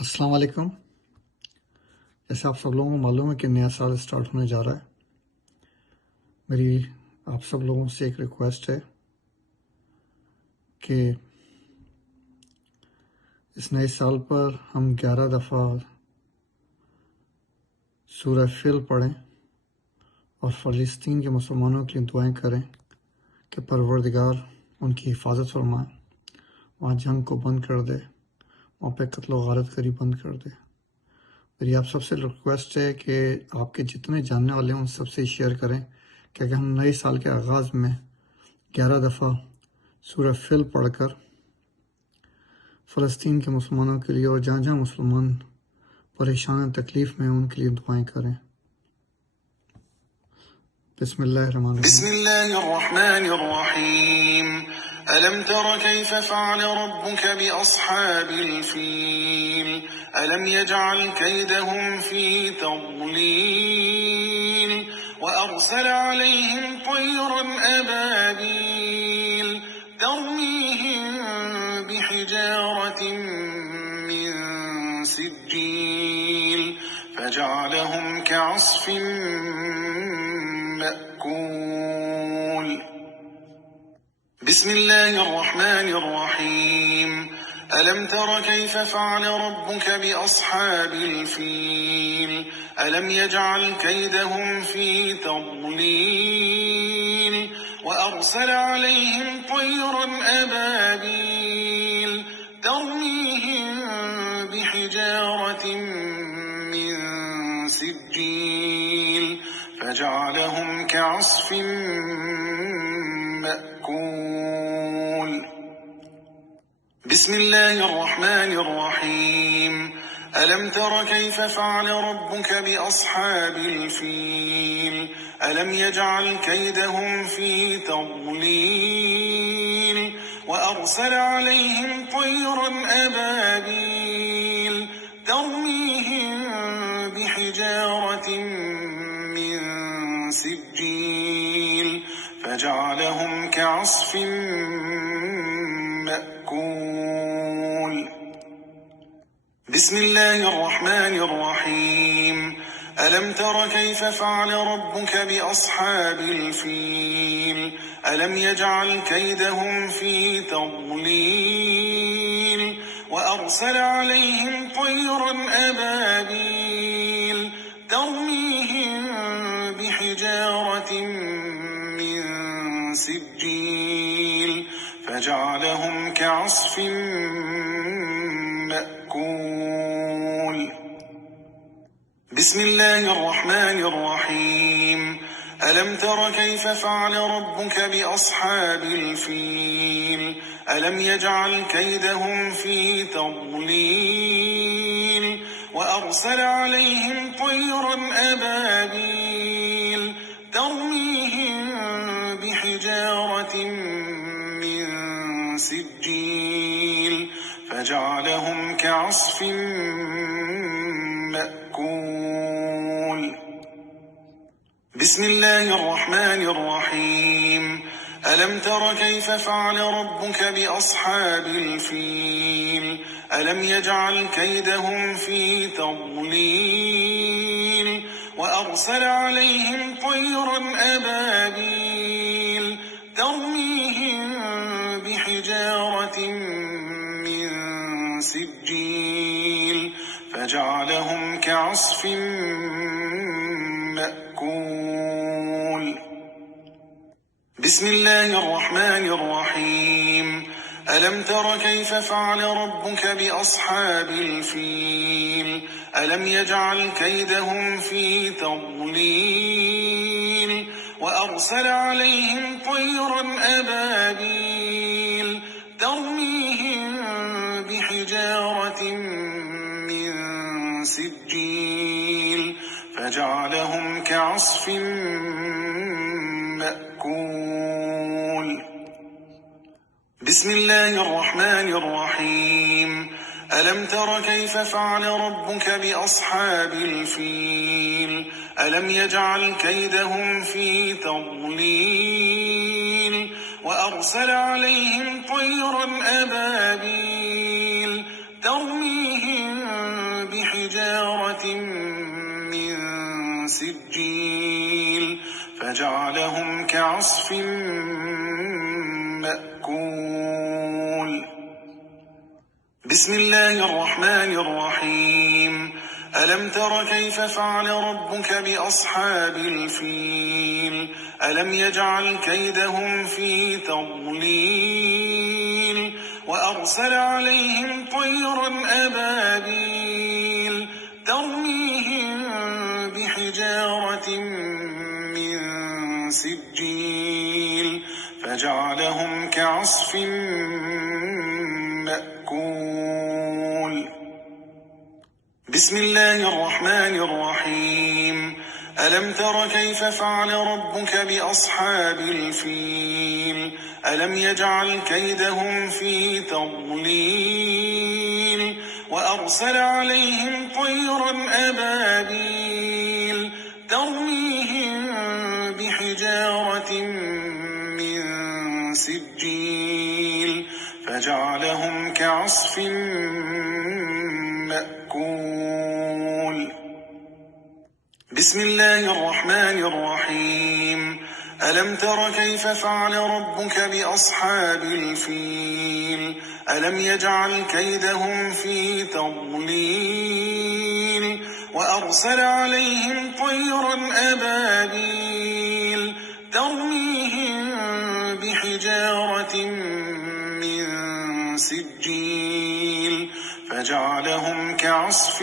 अस्सलाम वालेकुम। जैसे आप सब लोगों को मालूम है कि नया साल स्टार्ट होने जा रहा है। मेरी आप सब लोगों से एक रिक्वेस्ट है कि इस नए साल पर हम 11 दफ़ा सूरह फिल पढ़ें और फ़लस्तीन के मुसलमानों के लिए दुआएं करें कि परवरदिगार उनकी हिफाजत फरमाए, वहाँ जंग को बंद कर दे, वहाँ पे कत्ल व गारत करी बंद कर दे। मेरी आप सबसे रिक्वेस्ट है कि आपके जितने जानने वाले हैं उन सबसे शेयर करें कि अगर हम नए साल के आगाज़ में 11 दफ़ा सूरह फिल पढ़कर फ़लस्तीन के मुसलमानों के लिए और जहाँ जहाँ मुसलमान परेशान तकलीफ़ में उनके लिए दुआएं करें। बिस्मिल्लाहिर्रहमानिर्रहीम। अलम तर कैफ फ़अल रब्बुक बिअस्हाबिल फ़ील अलम यजअल कैदहुम फ़ी तضलील वअरसल अलैहिम तयरन अबाबील तरमीहिम बिहिजारतिन मिन सिज्जील फजअलहुम कअस्फिन मअकूल। बिस्मिल्लाहिर्रहमानिर्रहीम। अलम तर कैफ फ़अल रब्बुक बिअस्हाबिल फ़ील अलम यजअल कैदहुम फ़ी तضलील वअरसल अलैहिम तयरन अबाबील तरमीहिम बिहिजारतिन मिन सिज्जील फजअलहुम कअस्फिन मअकूल। बिस्मिल्लाहिर्रहमानिर्रहीम। अलम तर कैफ फ़अल रब्बुक बिअस्हाबिल फ़ील अलम यजअल कैदहुम फ़ी तضलील वअरसल अलैहिम तयरन अबाबील तरमीहिम बिहिजारतिन मिन सिज्जील फजअलहुम कअस्फिन मअकूल। बिस्मिल्लाहिर्रहमानिर्रहीम। अलम तर कैफ फ़अल रब्बुक बिअस्हाबिल फ़ील अलम यजअल कैदहुम फ़ी तضलील वअरसल अलैहिम तयरन अबाबील तरमीहिम बिहिजारतिन मिन सिज्जील फजअलहुम कअस्फिन मअकूल। बिस्मिल्लाहिर्रहमानिर्रहीम। अलम तर कैफ फ़अल रब्बुक बिअस्हाबिल फ़ील अलम यजअल कैदहुम फ़ी तضलील वअरसल अलैहिम तयरन अबाबील तरमीहिम बिहिजारतिन मिन सिज्जील फजअलहुम कअस्फिन मअकूल। बिस्मिल्लाहिर्रहमानिर्रहीम। अलम तर कैफ फ़अल रब्बुक बिअस्हाबिल फ़ील अलम यजअल कैदहुम फ़ी तضलील वअरसल अलैहिम तयरन अबाबील तरमीहिम बिहिजारतिन मिन सिज्जील फजअलहुम कअस्फिन मअकूल। बिस्मिल्लाहिर्रहमानिर्रहीम। अलम तर कैफ फ़अल रब्बुक बिअस्हाबिल फ़ील अलम यजअल कैदहुम फ़ी तضलील वअरसल अलैहिम तयरन अबाबील तरमीहिम बिहिजारतिन मिन सिज्जील फजअलहुम कअस्फिन मअकूल। बिस्मिल्लाहिर्रहमानिर्रहीम। अलम तर कैफ फ़अल रब्बुक बिअस्हाबिल फ़ील अलम यजअल कैदहुम फ़ी तضलील वअरसल अलैहिम तयरन अबाबील तरमीहिम كعصف مأكول بسم الله الرحمن الرحيم ألم تر كيف فعل ربك بأصحاب الفيل ألم يجعل كيدهم في تضليل وأرسل عليهم طيرا أبابيل ترميهم بحجارة من سجيل فجعلهم كعصف مأكول بسم الله الرحمن الرحيم ألم تر كيف فعل ربك بأصحاب الفيل ألم يجعل كيدهم في تضليل وأرسل عليهم طيرا أبابيل ترميهم بحجارة من سجيل فجعلهم كعصف مأكول بسم الله الرحمن الرحيم ألم تر كيف فعل ربك بأصحاب الفيل ألم يجعل كيدهم في تضليل وأرسل عليهم طيرا أبابيل ترميهم بحجارة من سجيل فجعلهم كعصف